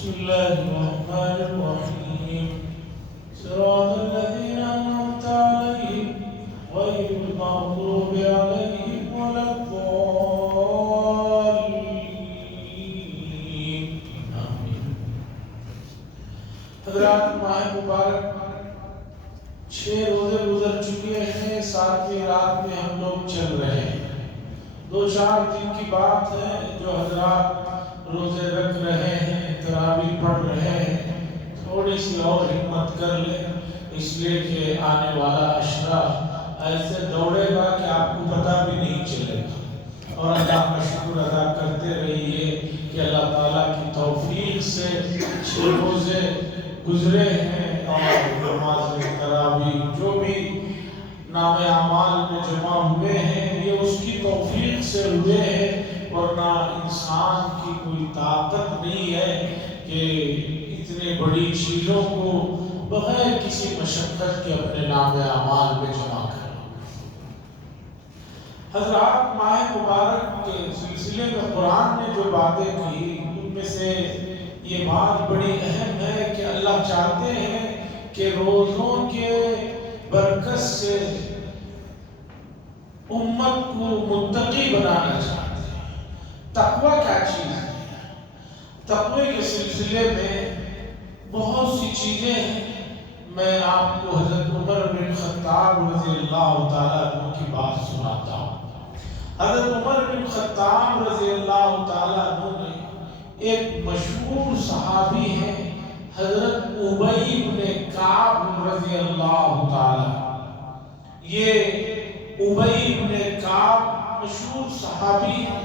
بسم الله الرحمن الرحيم صراط الذين أنعمت عليهم غير المغضوب عليهم ولا الضالين آمين۔ حضرات ماہ مبارک 6 روزے گزر چکے ہیں، 7ویں رات میں ہم لوگ چل رہے ہیں۔ 2-4 دن کی بات ہے جو حضرات روزے رکھ رہے ہیں، تراویح پڑھ رہے ہیں، تھوڑی سی اور ہمت کر لیں، اس لیے کہ آنے والا عشرہ ایسے دوڑے گا کہ آپ کو پتہ بھی نہیں چلے گا۔ اور اللہ کا شکر ادا کرتے رہیے کہ اللہ تعالیٰ کی توفیق سے 6 روزے گزرے ہیں اور نماز تراویح جو بھی نام اعمال میں جمع ہوئے ہیں یہ اس کی توفیق سے ہوئے ہیں، ورنہ انسان کی کوئی طاقت نہیں ہے کہ اتنے بڑی چیزوں کو بغیر کسی مشقت کے اپنے نام اعمال میں جمع کرے۔ حضرات ماہ مبارک کے سلسلے میں قرآن نے جو باتیں کی ان میں سے یہ بات بڑی اہم ہے کہ اللہ چاہتے ہیں کہ روزوں کے برکت سے امت کو متقی بنانا چاہتے ہیں۔ تقوی کیا چیز ہے؟ تقوی کے سلسلے میں بہت سی چیزیں ہیں۔ میں آپ کو حضرت عمر بن خطاب رضی اللہ تعالیٰ عنہ کی بات سناتا ہوں۔ حضرت عمر بن خطاب رضی اللہ تعالیٰ عنہ نے ایک مشہور صحابی ہیں حضرت ابی بن کعب رضی اللہ تعالیٰ، یہ ابی بن کعب مشہور صحابی ہیں،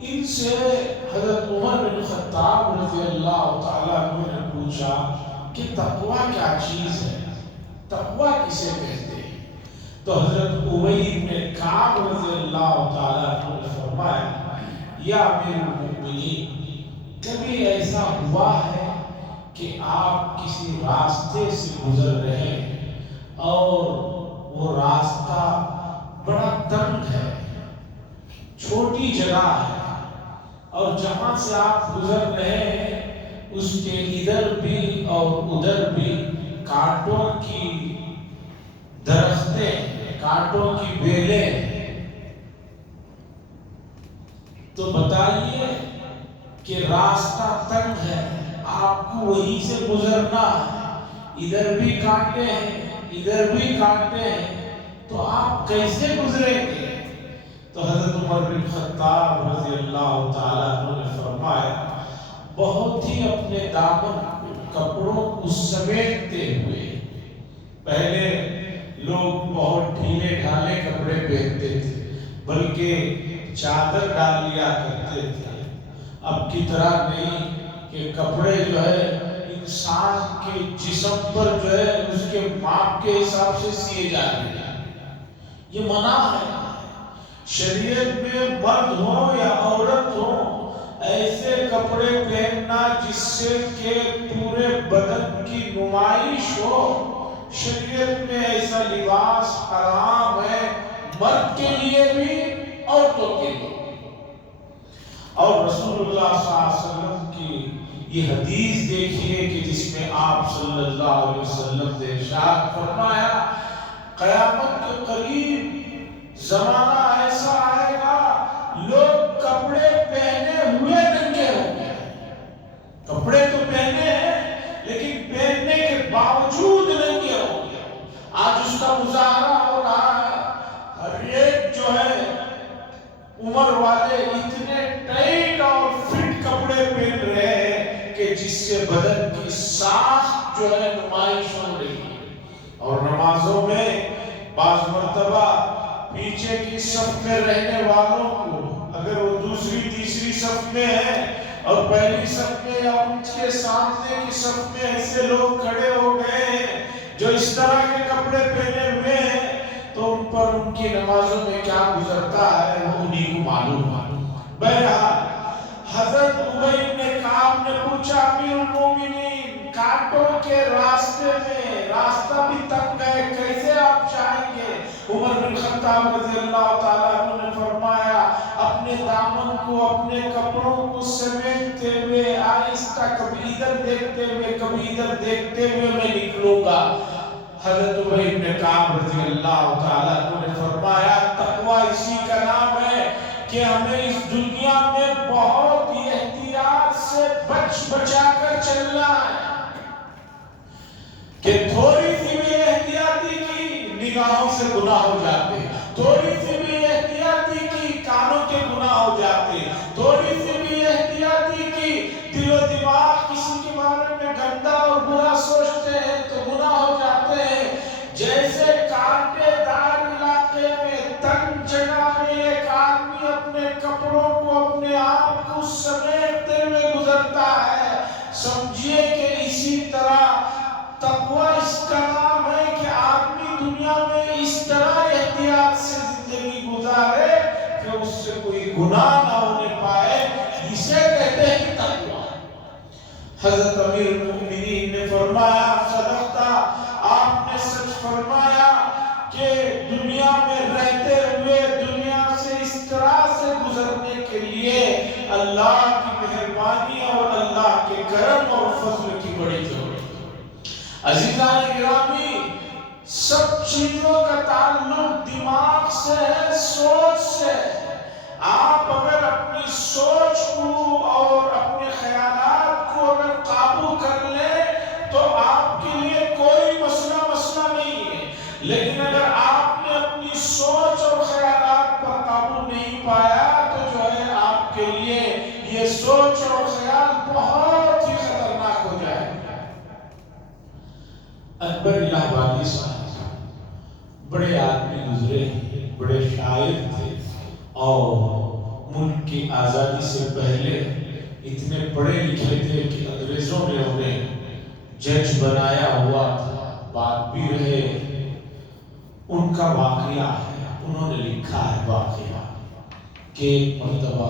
ان سے حضرت عمر بن خطاب رضی اللہ تعالیٰ عنہ نے پوچھا کہ تقوی کیا چیز ہے، تقوی کسے کہتے ہیں؟ تو حضرت ابی بن کعب رضی اللہ تعالیٰ عنہ نے فرمایا یا امیر المؤمنین، کبھی ایسا ہوا ہے کہ آپ کسی راستے سے گزر رہے ہیں اور وہ راستہ بڑا تنگ ہے، چھوٹی جگہ ہے، اور جہاں سے آپ گزر رہے ہیں اس کے ادھر بھی اور ادھر بھی کانٹوں کی درختیں، کانٹوں کی بیلیں، تو بتائیے کہ راستہ تنگ ہے، آپ کو وہیں سے گزرنا ہے، ادھر بھی کانٹے ہیں ادھر بھی کانٹے ہیں، تو آپ کیسے گزریں گے؟ تو حضرت عمر بن خطاب رضی اللہ تعالیٰ عنہ نے فرمایا بہت ہی اپنے دامن کپڑوں کو سمیٹتے ہوئے، پہلے لوگ بہت ڈھیلے ڈھالے کپڑے پہنتے تھے بلکہ چادر ڈال لیا کرتے تھے، اب کی طرح نہیں کہ کپڑے جو ہے انسان کے جسم پر جو ہے اس کے ماپ کے حساب سے سیے جاتے ہیں، یہ منع ہے۔ شریعت میں مرد ہو یا عورت ہو ایسے کپڑے پہننا جس سے کہ پورے بدن کی نمائش ہو، شریعت میں ایسا لباس حرام ہے، مرد کے لیے بھی عورتوں کے لیے۔ اور رسول اللہ صلی اللہ علیہ وسلم کی یہ حدیث دیکھیے کہ جس میں آپ صلی اللہ علیہ وسلم نے ارشاد فرمایا قیامت کے قریب زمانہ ایسا آئے گا لوگ کپڑے پہنے ہوئے ننگے ہوں گے، کپڑے تو پہنے ہیں لیکن پہننے کے باوجود ننگے ہوں گے۔ آج اس کا مظاہرہ ہو رہا ہے، ہر ایک جو ہے عمر والے اتنے ٹائٹ اور فٹ کپڑے پہن رہے ہیں کہ جس سے بدن کی ساخت جو ہے نمائش ہو رہی ہے۔ اور نمازوں میں بعض مرتبہ پیچھے کی صف میں رہنے والوں کو اگر وہ دوسری تیسری صف میں ہے اور پہلی صف میں یا ان کے سامنے کی صف میں ایسے لوگ کھڑے ہو گئے ہیں جو اس طرح کے کپڑے پہنے ہوئے ہیں تو ان پر ان کی نمازوں میں کیا گزرتا ہے وہ انہیں کو معلوم ہے۔ بہرحال حضرت ابی بن کعب نے پوچھا امیر المومنین کانٹوں کے راستے میں راستہ بھی تنگ ہے، کیسے آپ چاہیں گے عمر بن خطاب رضی اللہ تعالیٰ عنہ نے فرمایا اپنے دامن کو اپنے کپڑوں کو سمیٹتے ہوئے آہستہ کبھی ادھر دیکھتے ہوئے کبھی ادھر دیکھتے ہوئے میں نکلوں گا۔ حضرت ابی بن کعب رضی اللہ تعالیٰ عنہ نے فرمایا تقویٰ اسی کا نام ہے کہ ہمیں اس دنیا میں بہت ہی احتیاط سے بچا کر چلنا ہے کہ تھوڑی سی بھی احتیاطی کی نگاہوں سے گناہ ہو جاتے، تھوڑی سی بھی احتیاطی کی کانوں کے گناہ ہو جاتے، تھوڑی سی بھی احتیاطی کی دل و دماغ کسی کے بارے میں گندا اور برا سوچتے ہیں تو گناہ ہو جاتے ہیں۔ جیسے کانٹے دار علاقے میں تنگ جگہ میں ایک آدمی اپنے کپڑوں کو اپنے آپ کو سمیٹتے ہوئے گزرتا ہے، سمجھیے کہ اسی طرح تقویٰ اس کا نام ہے کہ آدمی دنیا میں اس طرح احتیاط سے زندگی گزارے کہ اس سے کوئی گناہ نہ ہونے پائے، اسے کہتے ہیں تقویٰ۔ حضرت امیر المؤمنین نے فرمایا صدقتا، آپ نے سچ فرمایا کہ دنیا میں رہتے ہوئے دنیا سے اس طرح سے گزرنے کے لیے اللہ کی مہربانی اور اللہ کے کرم اور فضل کی بڑی ضرورت ہے۔ عزیزان گرامی، سب چیزوں کا تعلق دماغ سے ہے، سوچ سے ہے۔ آپ اگر اپنی سوچ کو اور اپنے خیالات کو اگر قابو کر لیں تو آپ کے لیے کوئی مسئلہ نہیں ہے، لیکن اگر آپ نے اپنی سوچ اور خیالات پر قابو نہیں پایا تو جو ہے آپ کے لیے یہ سوچ اور خیال بہت ہی خطرناک ہو جائے گا۔ اکبر الہ آبادی صاحب بڑے آدمی گزرے، بڑے شاعر تھے اور ملک کی آزادی سے پہلے اتنے پڑھے لکھے تھے کہ انگریزوں نے انہیں جج بنایا ہوا تھا، بات بھی رہے۔ ان کا واقعہ ہے، انہوں نے لکھا ہے واقعہ کہ ایک مرتبہ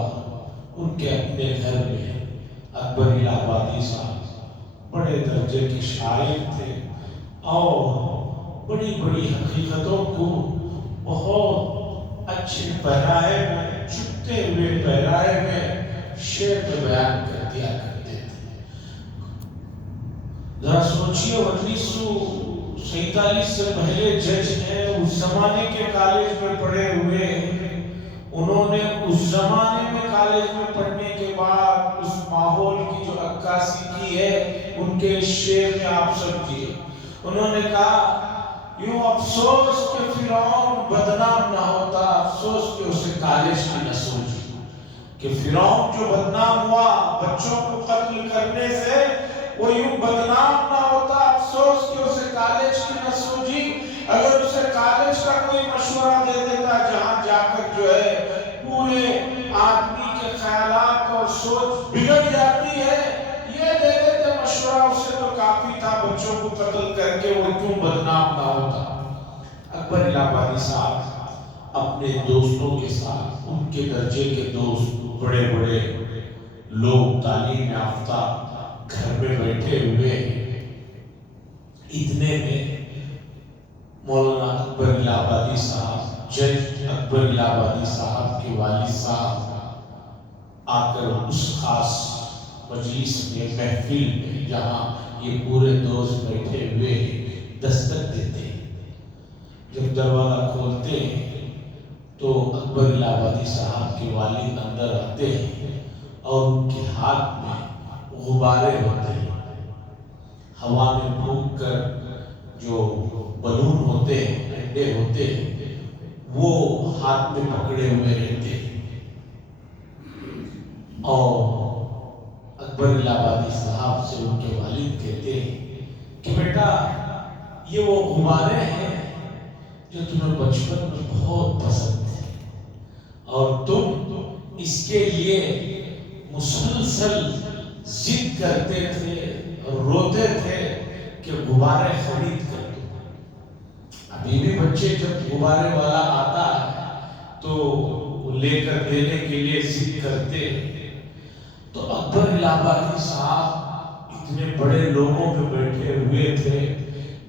ان کے اپنے گھر میں اکبر الہ آبادی صاحب بڑے درجے کے شاعر تھے اور بڑی بڑی حقیقتوں کو بہت اچھے پیرائے میں، چھپتے ہوئے پیرائے میں شعر میں بیان کر دیا کرتے تھے۔ ذرا سوچئے 1947 سے پہلے جج ہیں، اس زمانے کے کالج میں پڑھے ہوئے ہیں، انہوں نے اس زمانے میں کالج میں پڑھنے کے بعد اس ماحول کی جو عکاسی کی ہے ان کے شعر میں آپ سمجھیے، انہوں نے کہا یوں افسوس کہ فرعون بدنام نہ ہوتا، افسوس کہ اسے کالج کی نہ سوچی، کہ فرعون جو بدنام ہوا بچوں کو قتل کرنے سے، وہ یوں بدنام نہ ہوتا، افسوس کہ اسے کالج کی نہ سوچی۔ اگر اسے کالج کا کوئی مشورہ دے دیتا جہاں جا کر جو ہے پورے آدمی کے خیالات اور سوچ بگڑ جاتی ہے، یہ دے دیتے مشورہ، اسے تو کافی تھا، بچوں کو قتل کر کے وہ کیوں بدنام نہ ہوتا۔ اکبر الہ آبادی صاحب اپنے دوستوں کے ساتھ، ان کے درجے کے دوست، بڑے بڑے لوگ تعلیم یافتہ گھر میں بیٹھے ہوئے، اتنے میں مولانا اکبر الہ آبادی صاحب، جج اکبر الہ آبادی صاحب کے والد صاحب آ کر اس خاص مجلس میں، محفل میں جہاں یہ پورے دوست بیٹھے ہوئے دستک دیتے ہیں۔ جب دروازہ کھولتے ہیں تو اکبر الہ آبادی صاحب کے والد اندر آتے ہیں اور ان کے ہاتھ میں غبارے ہوتے ہیں، ہوا میں پھونک کر جو بلون ہوتے ہیں، انڈے ہوتے ہیں، وہ ہاتھ میں پکڑے ہوئے رہتے ہیں۔ اور اکبر الہ آبادی صاحب سے ان کے والد کہتے ہیں کہ بیٹا یہ وہ غبارے ہیں جو تمہیں بچپن میں بہت پسند تھے اور تم اس کے لیے مسلسل ضد کرتے تھے اور روتے تھے کہ غبارے خرید کر دو۔ ابھی بھی بچے جب غبارے والا آتا ہے تو وہ لے کر دینے کے لیے ضد کرتے ہیں۔ تو اکبر الہ آبادی صاحب اتنے بڑے لوگوں میں بیٹھے ہوئے تھے،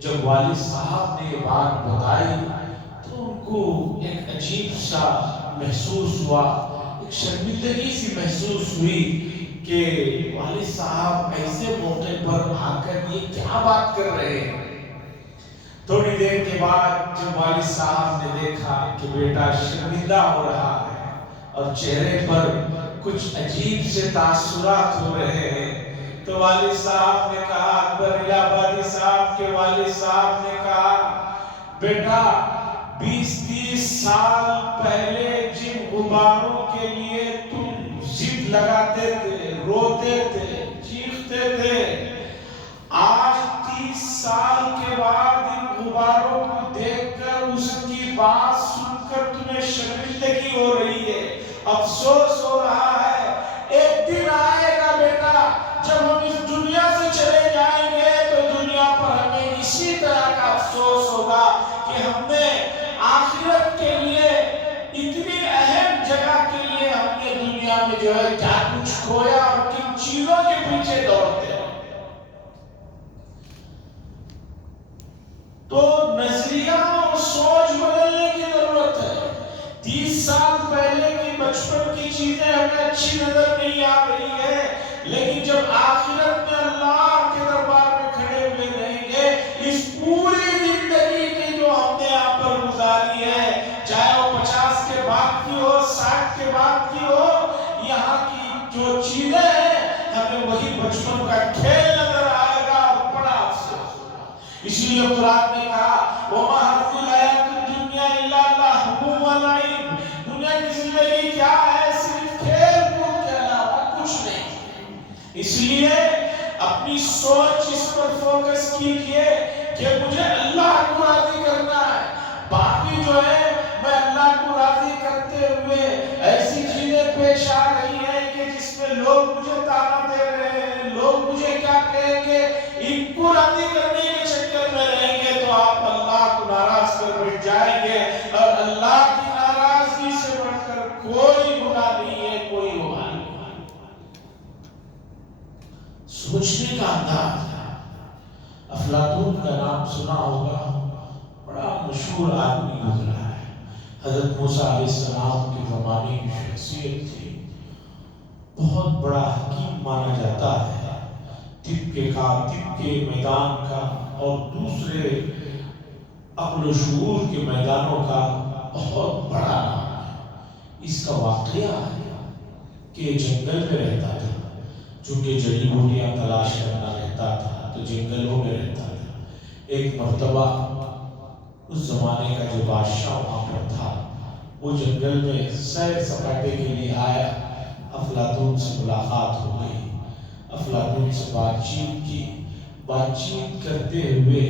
جب والد صاحب نے یہ بات بتائی تو ان کو ایک عجیب سا محسوس ہوا، ایک شرمندگی سی محسوس ہوئی کہ والد صاحب ایسے موقع پر آ کر یہ کیا بات کر رہے ہیں۔ تھوڑی دیر کے بعد جب والد صاحب نے دیکھا کہ بیٹا شرمندہ ہو رہا ہے اور چہرے پر کچھ عجیب سے تاثرات ہو رہے ہیں، تو والد صاحب نے کہا، اکبر الہ آبادی صاحب کے والد صاحب نے کہا، بیٹا 20-30 سال پہلے جن غباروں کے لیے تم ضد لگاتے تھے، روتے تھے، چیختے تھے، آج 30 سال کے بعد ان غباروں کو دیکھ کر اس کی بات سن کر تمہیں شرمندگی ہو رہی ہے، افسوس ہو رہا ہے۔ ایک دن آئے گا بیٹا جب ہم اس دنیا سے چلے جائیں گے تو دنیا پر ہمیں اسی طرح کا افسوس ہوگا کہ ہم نے آخرت کے لیے اتنی اہم جگہ کے لیے ہم نے دنیا میں جو ہے کیا کچھ کھویا اور کن چیزوں کے پیچھے دوڑتے ہیں۔ تو نظریہ اور سوچ بدلنے کی ضرورت ہے۔ 30 سال پہلے کی بچپن کی چیزیں ہمیں اچھی نظر نہیں آ رہی ہے، لیکن جب آخرت میں اللہ کے دربار میں کھڑے ہوئے رہیں گے، اس پوری زندگی کی جو ہم نے یہاں پر گزاری ہے، چاہے وہ 50 کے بعد کی ہو، 60 کے بعد کی ہو، یہاں کی جو چیزیں ہیں ہمیں وہی بچپن کا کھیل نظر آئے گا اور بڑا افسوس ہوگا۔ اس لیے قرآن نے کہا وَمَا هَذِهِ الْحَيَاةُ الدُّنْيَا إِلَّا لَهْوٌ وَلَعِبٌ، دنیا کی زندگی کیا ہے؟ صرف کھیل کود کے علاوہ کچھ نہیں۔ اس لیے اپنی سوچ اس پر فوکس کیجئے کہ مجھے اللہ کو راضی کرنا ہے، باقی جو ہے میں اللہ کو راضی کرتے ہوئے ایسی چیزیں پیش آ رہی ہیں کہ جس میں لوگ مجھے تانا دے رہے ہیں، لوگ مجھے کیا کہیں گے، ان کو راضی کرنے کے چکر میں رہیں گے تو آپ اللہ کو ناراض کر بیٹھ جائیں گے، اور اللہ کی ناراضگی سے بڑھ کر کوئی گناہ نہیں ہے، کوئی گناہ نہیں۔ سوچنے کا انداز ہے۔ افلاطون کا نام سنا ہوگا، بڑا مشہور آدمی گزرا ہے، حضرت موسیٰ علیہ السلام کے زمانے کی شخصیت تھی، بہت بڑا حکیم مانا جاتا ہے، طب کے میدان کا اور دوسرے عقل و شعور کے میدانوں کا بہت بڑا نام ہے۔ اس کا واقعہ ہے کہ جنگل میں رہتا تھا، چونکہ جڑی بوٹیاں تلاش کرنا رہتا تھا تو جنگلوں میں رہتا تھا۔ ایک مرتبہ اس زمانے کا جو بادشاہ وہاں پر تھا، وہ جنگل میں سیر سپاٹے کے لیے آیا، افلاطون سے ملاقات ہو گئی، افلاطون سے بات چیت کرتے ہوئے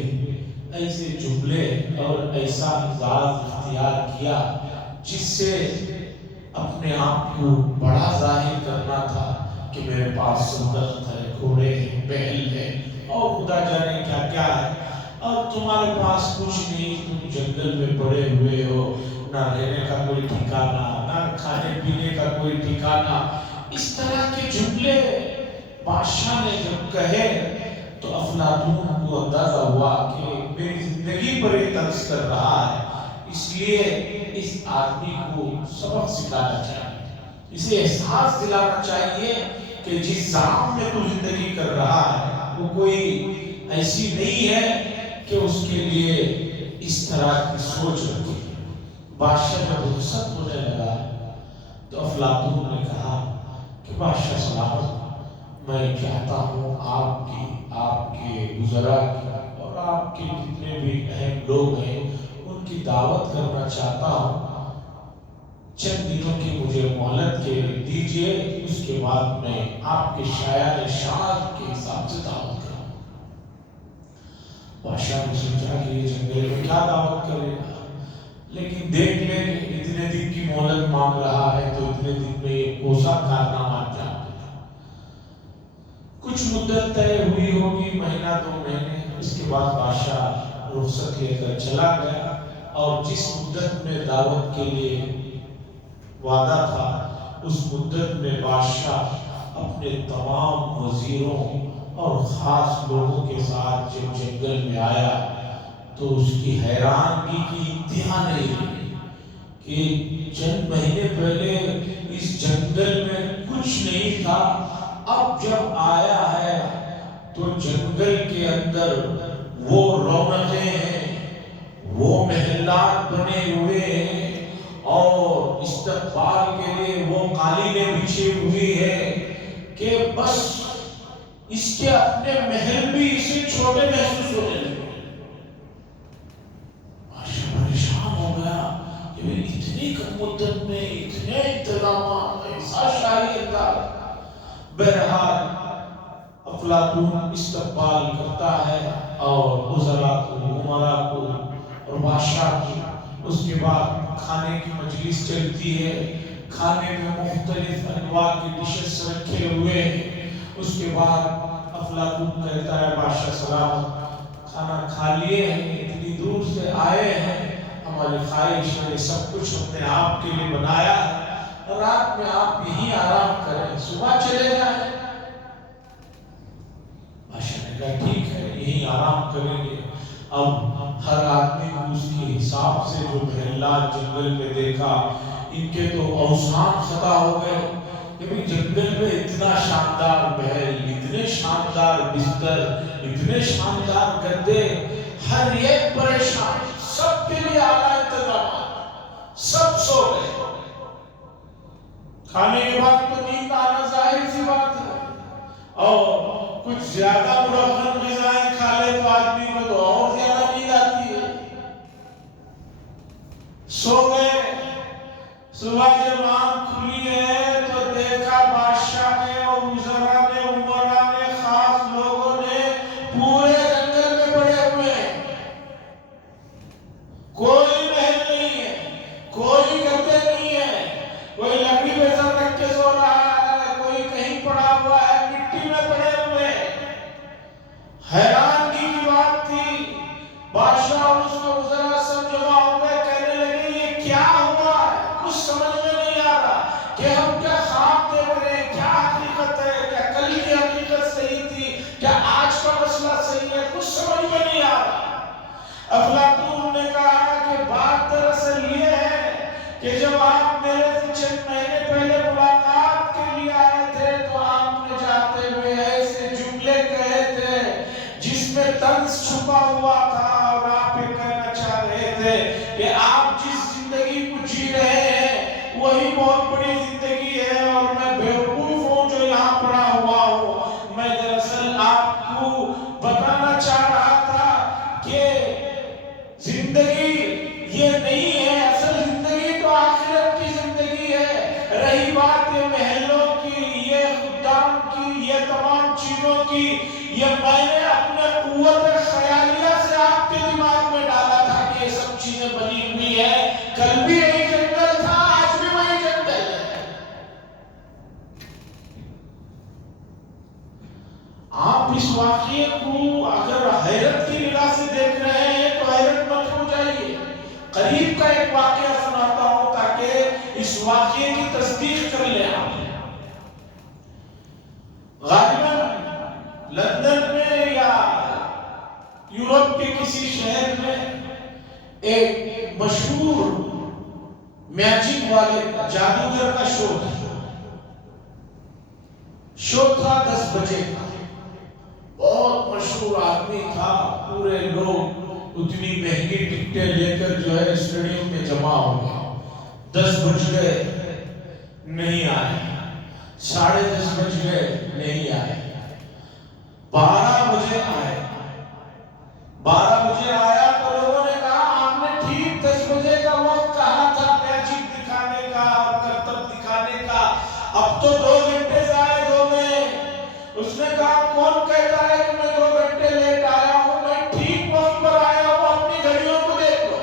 ایسے جملے اور ایسا انداز اختیار کیا جس سے اپنے آپ کو بڑا ظاہر کرنا تھا کہ میرے پاس سلطنت ہے، گھوڑے ہیں، محل ہے اور خدا جانے کیا کیا ہے، اور تمہارے پاس کچھ نہیں، تم جنگل میں پڑے ہوئے ہو، نہ رہنے کا کوئی ٹھکانہ، نہ کھانے پینے کا کوئی ٹھکانہ۔ اس طرح کے جملے بادشاہ نے جب کہے تو افلاطون کو اندازہ ہوا کہ میری زندگی پر یہ طنز کر رہا ہے، اس لیے اس آدمی کو سبق سکھانا چاہیے، اسے احساس دلانا چاہیے کہ جس زام میں تو زندگی کر رہا ہے وہ کوئی ایسی نہیں ہے کہ اس کے لیے اس طرح کی سوچ رکھے۔ بادشاہ جب رخصت ہونے لگا تو افلاطون نے کہا کہ بادشاہ سلامت، میں چاہتا ہوں آپ کے وزراء کی اور آپ کے جتنے بھی اہم لوگ ہیں ان کی دعوت کرنا چاہتا ہوں، چند دنوں کی مجھے مہلت کے دیجئے، اس کے بعد میں آپ کے شایان شان کے حساب سے دعوت کروں۔ بادشاہ نے سوچا کہ یہ جنگل میں کیا دعوت کرے گا، لیکن دیکھ لیں کہ اتنے دن کی مہلت مانگ رہا ہے تو اتنے دن میں یہ کوسا کارنامہ انجام دے گا۔ کچھ مدت طے ہوئی ہوگی، مہینہ 2 مہینے، اس کے بعد بادشاہ رخصت لے کر چلا گیا، اور جس مدت میں دعوت کے لیے وعدہ تھا اس مدت میں بادشاہ اپنے تمام وزیروں اور خاص لوگوں کے ساتھ جب جنگل میں آیا تو اس کی حیرانگی کی انتہا نہیں رہی کہ چند مہینے پہلے اس جنگل میں کچھ نہیں تھا، اب جب آیا ہے تو جنگل کے اندر وہ رونقیں ہیں، وہ محلات بنے ہوئے ہیں اور استقبال کے لیے وہ قالینیں بچھی ہوئی ہے کہ بس اس کے اپنے محل بھی اسے چھوٹے محسوس ہونے لگے۔ پریشان ہو گیا کہ اتنی کم مدت میں اتنے انتظامات، ایسا شاہی انداز۔ بہرحال افلاطون استقبال کرتا ہے اور وزراء کو، امراء کو اور بادشاہ کی۔ اس کے بعد کھانے کی مجلس چلتی ہے، کھانے میں مختلف انواع کی ڈشز رکھے ہوئے ہیں۔ اس کے بعد افلاطون کہتا ہے بادشاہ سلام، کھانا کھا لیے ہیں، اتنی دور سے آئے ہیں، ہماری خواہش ہے سب کچھ ہم نے آپ کے لیے بنایا ہے، رات میں آپ یہیں آرام کریں، صبح چلے جائیں۔ بادشاہ نے کہا ٹھیک ہے، یہیں آرام کریں گے۔ اب ہر آدمی کو اس کے حساب سے جو محلات جنگل میں دیکھا، ان کے تو اوزان خطا ہو گئے کہ جنگل میں اتنا شاندار محل، اتنے شاندار بستر، اتنے شاندار گدے، ہر ایک پریشان، سب کے لیے اعلیٰ انتظامات، سب سو گئے۔ کھانے کے بعد تو نیند آنا ظاہر سی بات ہے، اور کچھ زیادہ مرغن غذائیں کھا لے تو آدمی کو تو اور زیادہ نیند آتی ہے۔ سو گئے۔ صبح جب آنکھ کھلی ہے تو دیکھا بادشاہ نے اور وزراء نے، امراء نے، خاص لوگوں نے پورے جنگل میں پڑے ہوئے ہیں، کوئی محل نہیں ہے، کوئی گدے نہیں ہے، کوئی لکڑی پہ سر رکھ کے سو رہا ہے، کوئی کہیں پڑا ہوا ہے، مٹی میں پڑے ہوئے ہیں۔ حیرانگی کی بات تھی۔ بادشاہ اور اس کے وزراء سب جمع ہو گئے، کہنے لگے یہ کیا ہوا ہے؟ کچھ سمجھ میں نہیں آ رہا کہ ہم کیا خواب دیکھ رہے ہیں، کیا حقیقت ہے، کیا کل کی حقیقت صحیح تھی، کیا آج کا مسئلہ صحیح ہے، کچھ سمجھ میں نہیں آ رہا۔ افلاطون نے کہا کہ بات دراصل یہ ہے کہ جب آپ میرے سے چند مہینے پہلے ملاقات کے لیے آئے تھے تو آپ نے جاتے ہوئے ایسے جملے کہے تھے جس میں طنز چھپا ہوا تھا، اور آپ یہ کہنا چاہ رہے تھے کہ آپ جس زندگی کو جی رہے ہیں وہی بہت بڑی زندگی ہے اور میں بیوقوف ہوں جو یہاں پڑا ہوا ہوں۔ میں دراصل آپ کو بتانا چاہ رہا تھا کہ زندگی یہ نہیں ہے، اصل زندگی تو آخرت کی زندگی ہے۔ رہی بات یہ محلوں کی، یہ خدام کی، یہ تمام چیزوں کی، یہ میں نے اپنے قوت خیالیہ سے آپ کے دماغ میں ڈالا تھا کہ یہ سب چیزیں بنی ہوئی ہیں۔ کل بھی یہی جنگل تھا، آج بھی وہی جنگل ہے۔ آپ اس واقعے کو اگر حیرت کی نگاہ سے دیکھ رہے ہیں تو حیرت مت ہو جائیے۔ قریب کا ایک واقعہ سناتا ہوں تاکہ اس واقعے کی تصدیق کر لیں آپ۔ غالباً لندن میں یا یورپ کے کسی شہر میں ایک مشہور میجک والے جادوگر کا شو تھا 10 بجے کا۔ بہت مشہور آدمی تھا، پورے لوگ اتنی مہنگی ٹکٹیں لے کر جو ہے اسٹیڈیم میں جمع ہو گئے۔ 10 بج گئے نہیں آئے، 10:30 بج گئے نہیں آئے، 12 بجے آئے۔ 12 بجے آیا تو لوگوں نے کہا آپ نے ٹھیک 10 بجے کا وقت کہا تھا میجک دکھانے کا اور کرتب دکھانے کا، اب تو 2 گھنٹے زائد ہو گئے۔ اس نے کہا کون کہتا ہے کہ میں 2 گھنٹے لیٹ آیا ہوں، میں ٹھیک وقت پر آیا ہوں، اپنی گھڑیوں کو دیکھ لو۔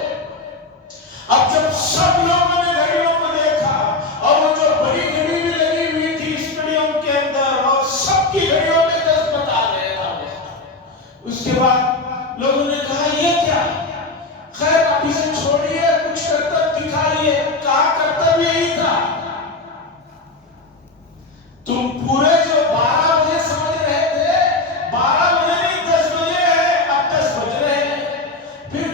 اب جب سب لوگوں نے گھڑیوں کو دیکھا اور وہ جو بڑی گھڑی بھی لگی ہوئی تھی اسٹیڈیم کے اندر اور سب کی گھڑیوں میں 10 بتا رہے تھا، اس کے بعد لوگوں نے کہا یہ کیا؟ خیر اب اسے چھوڑیے، کچھ کرتب دکھائیے۔ کہا کرتب یہی تھا، تم پورے جو 12 بجے سمجھ رہے تھے، 12 بجے نہیں 10 بجے ہے، اب 10 بج رہے ہیں۔ پھر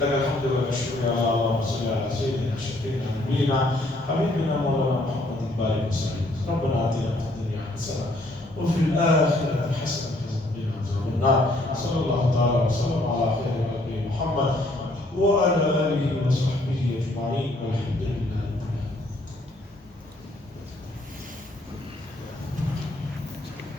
لك الحمد والشكر يا الله. اللهم صل على سيدنا شفيعنا نبينا حبيبنا مولانا محمد بارك وسلم. ربنا آتنا في الدنيا حسنة وفي الآخرة حسنة وقنا عذاب النار. صلى الله تعالى وسلم على خير خلقه محمد وعلى آله وصحبه أجمعين والحمد لله.